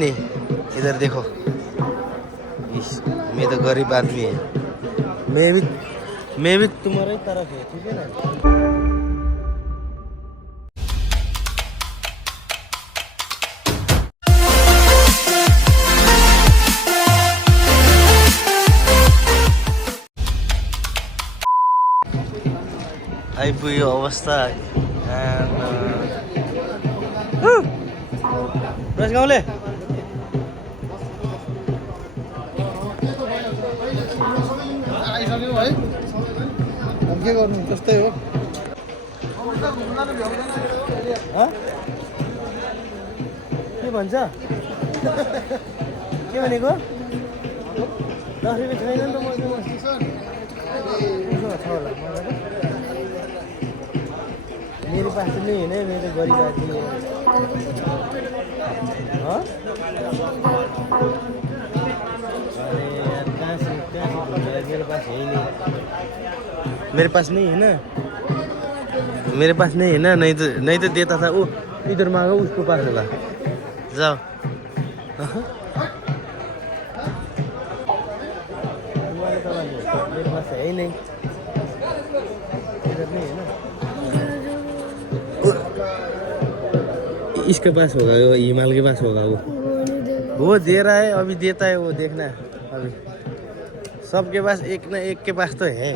नहीं इधर देखो, मैं तो गरीब आदमी है, मैं भी तुम्हारे ही तरफ है, ठीक है ना। आइपुग्यो अवस्था रस गाउँले आइसक्यो है। के गर्नु त्यस्तै हो। के भन्छ के भनेको 10 रुपियाँ छैन नि त मसँग छ होला मेरे पास नहीं है ना, मैं तो गरीब आदमी है। हाँ? अरे यार कहाँ से मेरे पास है ही नहीं। मेरे पास नहीं है ना, मेरे पास नहीं है ना, नहीं तो देता था वो। इधर मांगो, उसको पास होगा। जाओ। मेरे पास है ही नहीं, इधर नहीं है ना। इसके पास होगा, वो हिमाल के पास होगा। वो दे रहा है, अभी देता है वो, देखना है अभी। सबके पास एक ना एक के पास तो है।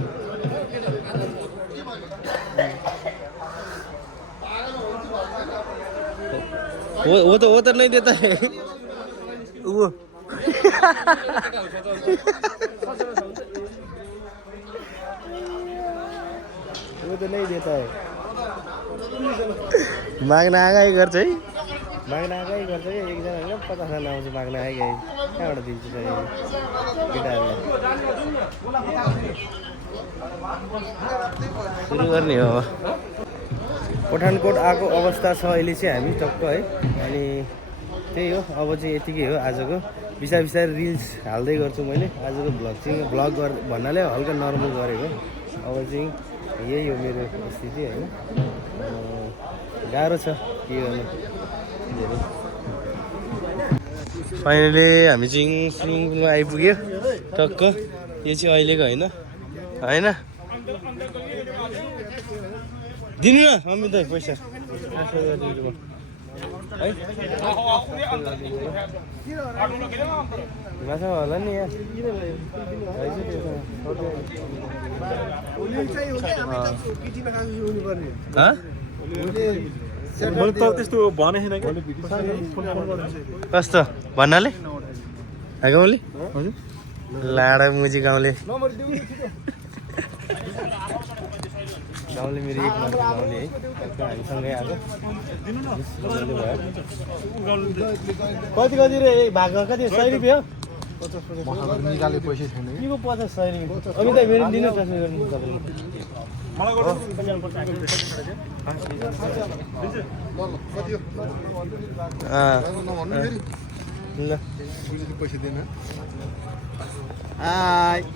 वो तो नहीं देता है वो। वो तो नहीं देता है। माग्न आगाइ गर्छ है, माग्न आगाइ गर्छ कि एकजनाले 50 आउँछ माग्न आइगए कहाँबाट दिन्छ केटाहरूलाई। सुरु गर्ने हो। पठानकोट आएको अवस्था छ अहिले चाहिँ हामी टक्क है। अनि त्यही हो, अब चाहिँ यतिकै हो आजको। बिस्तारै रिल्स हाल्दै गर्छु मैले। आजको भ्लग चाहिँ भन्नाले हल्का नर्मल गरेको। अब चाहिँ यही हो मेरो स्थिति होइन। गाह्रो छ के गर्नु। फाइनली हामी चाहिँ स्विमिङ पुलमा आइपुग्यो टक्क। यो चाहिँ अहिलेको होइन होइन। दिनु न अमित दाइ पैसा है। माछा होला नि यहाँ। कस्तो भन्नाले गाउँले लाडा मुजी गाउँले गाउँले मेरो एक मात्र गाउँले है। हामीसँगै आएको कति रे भाग कति 100 रुपियाँ निकाले पैसा छैन कि 50-100 रुपियाँ। अमित दाइ मेरो दिनु ट्रान्सफर गर्नु तपाईँले।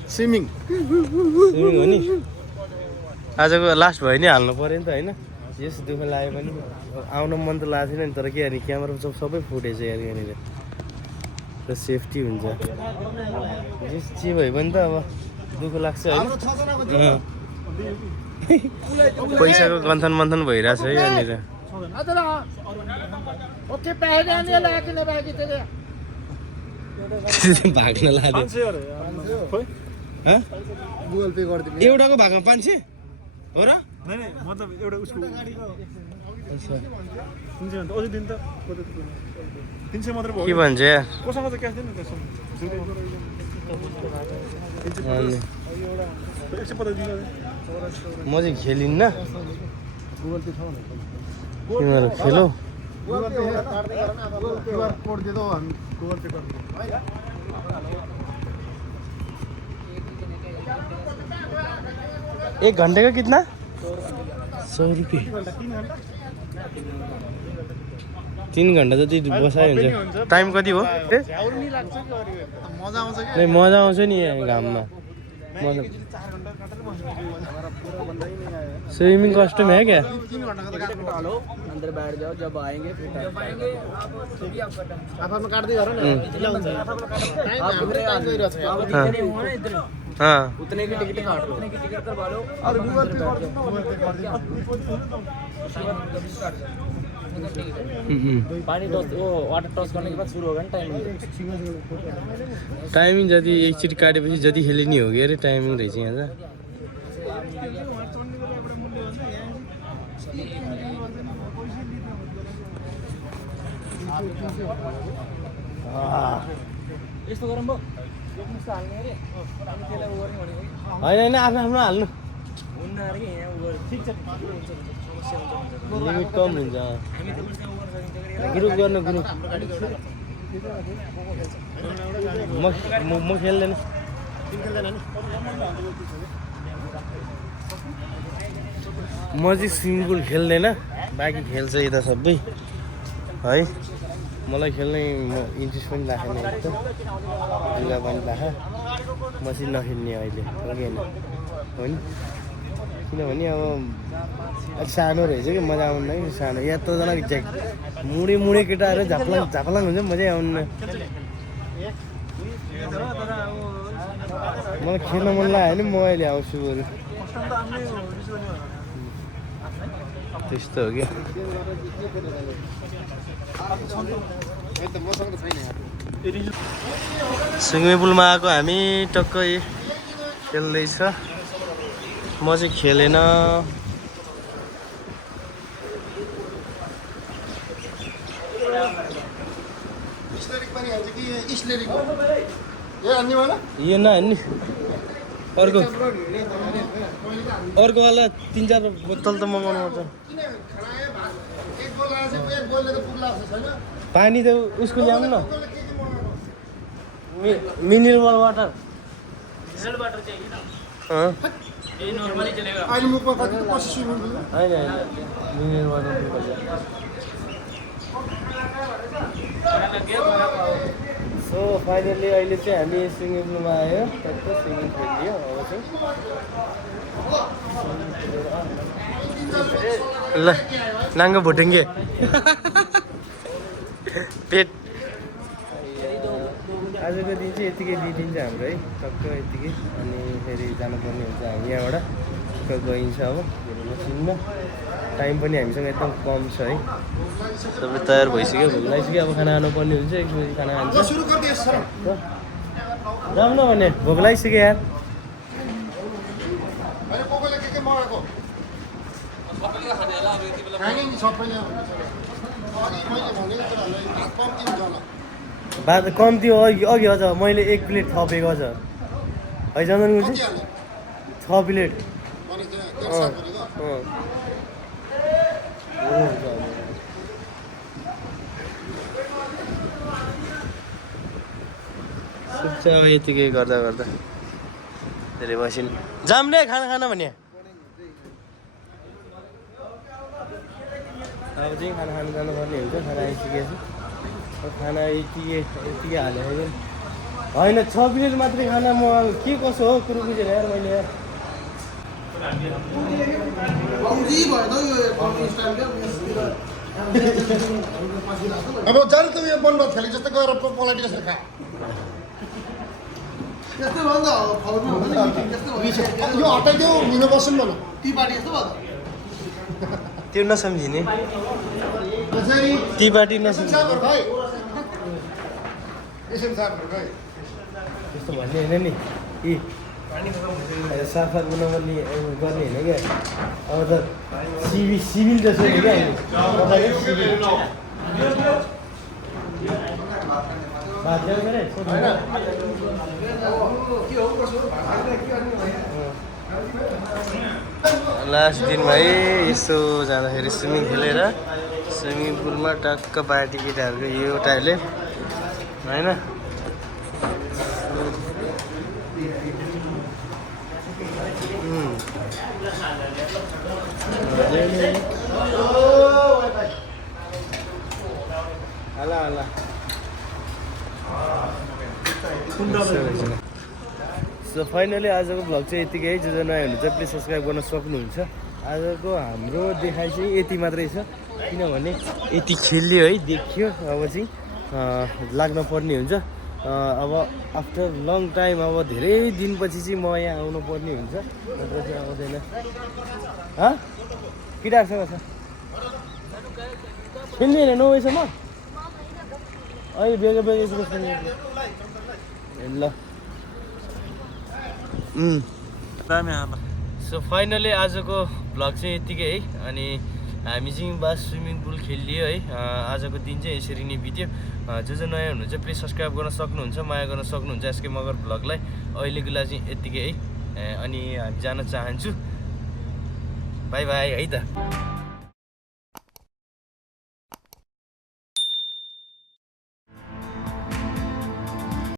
स्विमिङ हो नि। आजको लास्ट भयो नि, हाल्नु पऱ्यो नि त होइन। यस दुःख लाग्यो पनि आउन मन त लागेको थिएन नि, तर के गर्ने क्यामेरा सबै फुटेछ यार यहाँनिर। र सेफ्टी हुन्छ जे भयो भने त अब दुःख लाग्छ होइन। पैसाको गन्थन मन्थन भइरहेछ है यहाँनिर। भाग्न लाग्यो गुगल पे गरिदिनु। एउटाको भागमा 500 हो र? मतलब एउटा उसको 300 मात्र भयो। के भन्छ यार, कोसँग चाहिँ क्यास दिनु त्यसो। म चाहिँ खेलिन्न। गुगल पे छ भने तिमीहरू खेलो। क्यूआर कोड दे दो, हम गूगल पे कर देंगे। 1 घंटे का कितना? 100 रुपियाँ। 3 घन्टा जति बसाइ हुन्छ। टाइम कति हो? मजा आउँछ कि? मजा आउँछ नि यहाँ घाममा। मतलब 4 घंटा काटेर बस्नु हमारा पूरा बंदा ही नहीं आया है स्विमिंग कॉस्ट्यूम है क्या? 3 घंटा का तो काट लो अंदर बैठ जाओ, जब आएंगे आप सभी आपका टाइम आप अपना काट दियो र न ढिला हुन्छ टाइम हाम्रो टाइम गइरहेछ आप जितने हो ना इधर हाँ उतने की टिकट काट लो, उतने की टिकट करवा लो और गूगल पे कर दिनु पानी टॉस वो वाटर टॉस करने के बाद शुरू होगा ना टाइमिंग। टाइमिङ जति एकचोटि काटेपछि जति खेले नि हो कि अरे टाइमिङ रहेछ यहाँ त यस्तो गरौँ भयो यस्तो हाल्ने अरे अनि त्यसलाई उ गर्ने भनेको होइन होइन आफ्नो आफ्नो हाल्नु हुन्न अरे कि यहाँ उ गर्नु ठिक छ लिमिट कम हुन्छ हामी त बस्दा उ गर्न सकिन्छ कि ग्रुप गर्नु ग्रुप म खेल्दैन म चाहिँ स्विमिङ पुल खेल्दैन बाँकी खेल्छ यता सबै है मलाई खेल्ने इन्ट्रेस्ट पनि लागेन एक त जुवा पनि लागे म चाहिँ नखेल्ने अहिले हो कि होइन किनभने अब अलिक सानो रहेछ कि मजा आउनु कि सानो यत्रोजना मुडे मुडे केटाहरू झापलाङ झापलाङ हुन्छ मजै आउनु मलाई खेल्न मन लाग्यो भने म अहिले आउँछु बरु त्यस्तो हो क्या स्विमिङ पुलमा आएको हामी टक्कै खेल्दैछ म चाहिँ खेलेन यो नहान्ने अर्कोवाला 3-4 बोतल त मगाउनु पर्छ पानी त उसको ल्याउनु न मिनरल वाटर होइन मिनरल वाटर सो फाइनली अहिले चाहिँ हामी स्विमिङ पुलमा आयो टक्क स्विमिङ खेलियो अब चाहिँ ल नाङ्गो भुटुङ्गे पेट आजको दिन चाहिँ यतिकै दिइदिन्छ हाम्रो है टक्क यतिकै अनि फेरि जानुपर्ने हुन्छ हामी यहाँबाट टक्क गइन्छ अब मसिनमा टाइम पनि हामीसँग एकदम कम छ है सबै तयार भइसक्यो भोक लागिसक्यो अब खाना खानुपर्ने हुन्छ एकचोटि खाना खान्छ जाऊँ न भने भोक लागिसक्यो यार बात कम्ती हो अघि अझ मैले 1 प्लेट थपेको अझ है जन्दन गुरुजी 6 प्लेट सुत्छ अब यतिकै गर्दा गर्दा धेरै बसिन जाम नै खाना खाना भने अब चाहिँ खाना खानु जानुपर्ने हुन्छ खाना आइसकेको छ खाना यतिकै हालेको होइन 6 प्लेट मात्रै खाना म के कसो हो कुरो बुझेन यार मैले यार अब जान त यो बन्द खेले जस्तो गएर पलाटी जस्तो खा यस्तो भन्दा फौजमा हुँदैन यो हटाइदेऊ मिनो बस्नु न टी पार्टी यस्तो भयो त्यो नसम्झिने त्यसरी टी पार्टी नसम्झिने त्यस्तो भन्ने होइन नि कि साफा नगर्ने गर्ने होइन क्या अब त सिभिल जस्तो हो क्या हामी सिभिल लास्ट दिनमा है यसो जाँदाखेरि स्विमिङ खेलेर स्विमिङ पुलमा टक्क पार्टी केटाहरूको यो टाइलेट होइन हाला हाला सो फाइनली आजको भ्लग चाहिँ यतिकै है। जो नयाँ हुनुहुन्छ प्लिज सब्सक्राइब गर्न सक्नुहुन्छ। आजको हाम्रो देखाइ चाहिँ यति मात्रै छ, किनभने यति खेल्यो है, देखियो। अब चाहिँ लाग्न पर्ने हुन्छ। अब आफ्टर लङ टाइम, अब धेरै दिनपछि चाहिँ म यहाँ आउनु पर्ने हुन्छ, नत्र चाहिँ आउँदैन। केटाहरूसँग छ खेल्ने होइन 9 बजीसम्म। अहिले बेगा बेगा ल। सो फाइनली आजको भ्लग चाहिँ यतिकै है। अनि हामी चाहिँ बस स्विमिङ पुल खेलियो है। आजको दिन चाहिँ यसरी नै बित्यो। जो नयाँ हुनुहुन्छ प्लिज सब्सक्राइब गर्न सक्नुहुन्छ, माया गर्न सक्नुहुन्छ एसके मगर भ्लगलाई। अहिलेको लागि चाहिँ यतिकै है। अनि हामी जान चाहन्छु। बाई बाई है त।